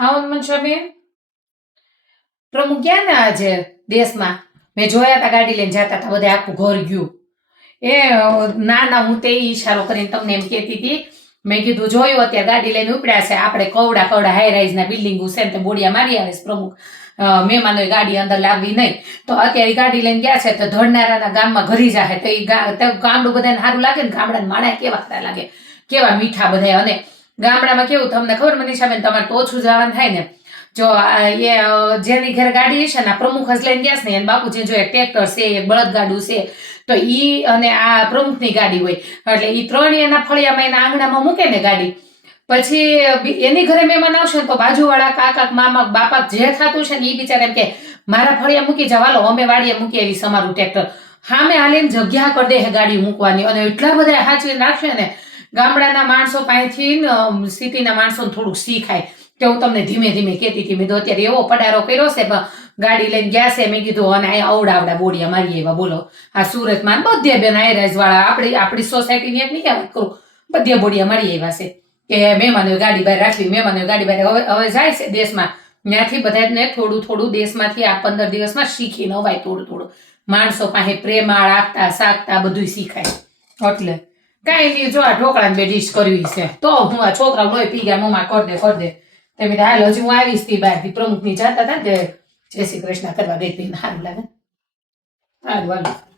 હા મનસાબેન, પ્રમુખ ગયા ને આજે દેશમાં. મેં જોયા હતા ગાડી લઈને જતા હતા, બધા આખું ઘર ગયું. એ ના ના, હું તે ઈશારો કરીને તમને એમ કહેતી હતી. મેં કીધું જોયું અત્યારે ગાડી લઈને ઉપડ્યા છે. આપણે કવડા કવડા હાઈ રાઈઝ ના બિલ્ડિંગો છે ને તે બોડિયા મારી આવે છે પ્રમુખ. મહેમાનો ગાડી અંદર લાવવી નહીં તો અત્યારે ગાડી લઈને ગયા છે તો ધડનારાના ગામમાં ઘરી જાહે તો એ ગામડું બધાને સારું લાગે ને. ગામડાના માણા કેવા ખરા લાગે, કેવા મીઠા બધા. અને ગામડામાં કેવું તમને ખબર મનીષાબેન, તમારે તો ઓછું જવાનું થાય ને. જો એ જેની ઘરે ગાડી હશે ને પ્રમુખ જ લઈને ગયા છે ને એને બાપુજી જો ટ્રેક્ટર છે, એક બળદગાડું છે, તો ઈ અને આ પ્રમુખની ગાડી હોય એટલે ઈ ત્રણેય એના ફળિયામાં એના આંગણામાં મૂકે ને ગાડી. પછી એની ઘરે મહેમાન આવશે ને તો બાજુવાળા કાકા મામા બાપા જે થતું છે ને એ બિચારા એમ કે મારા ફળિયા મૂકી જાવ, હાલો અમે વાડીએ મૂકી આવી અમારું ટ્રેક્ટર. સામે હાલીને જગ્યા કરી દે ગાડી મૂકવાની. અને એટલા બધા સાચવીને રાખશે ને. ગામડાના માણસો પાસેથી સિટીના માણસોને થોડુંક શીખાય કે હું તમને ધીમે ધીમે કહેતી હતી. મેં તો અત્યારે એવો પડારો કર્યો છે, ગાડી લઈને ગયા છે. મેં કીધું અને અહીંયા અવડા બોડિયા મારી એવા બોલો. આ સુરતમાં બધે બેન આયરાજ વાળા આપણી સોસાયટીની એક નહીં કહેવાય કરું, બધે બોડિયા મારી એવા છે કે મહેમાનો ગાડી બહાર રાખવી, મહેમાનો ગાડી બહાર. હવે જાય છે દેશમાં, ત્યાંથી બધાને થોડું થોડું દેશમાંથી આ 15 દિવસમાં શીખીને અવાય થોડું થોડું. માણસો પાસે પ્રેમાળ આગતા સાકતા બધું શીખાય. એટલે કાંઈ નહીં, જો આ ઢોકળાની બે ડીશ કરવી છે તો હું આ છોકરા લોહી પી ગયા મમ્મા કર દે. તમે હાલ હજી હું આવીશ તી બહારથી પ્રમુખની જાતા હતા ને જય શ્રી કૃષ્ણ કરવા ગઈ હતી. સારું લાગે. સારું હાલો.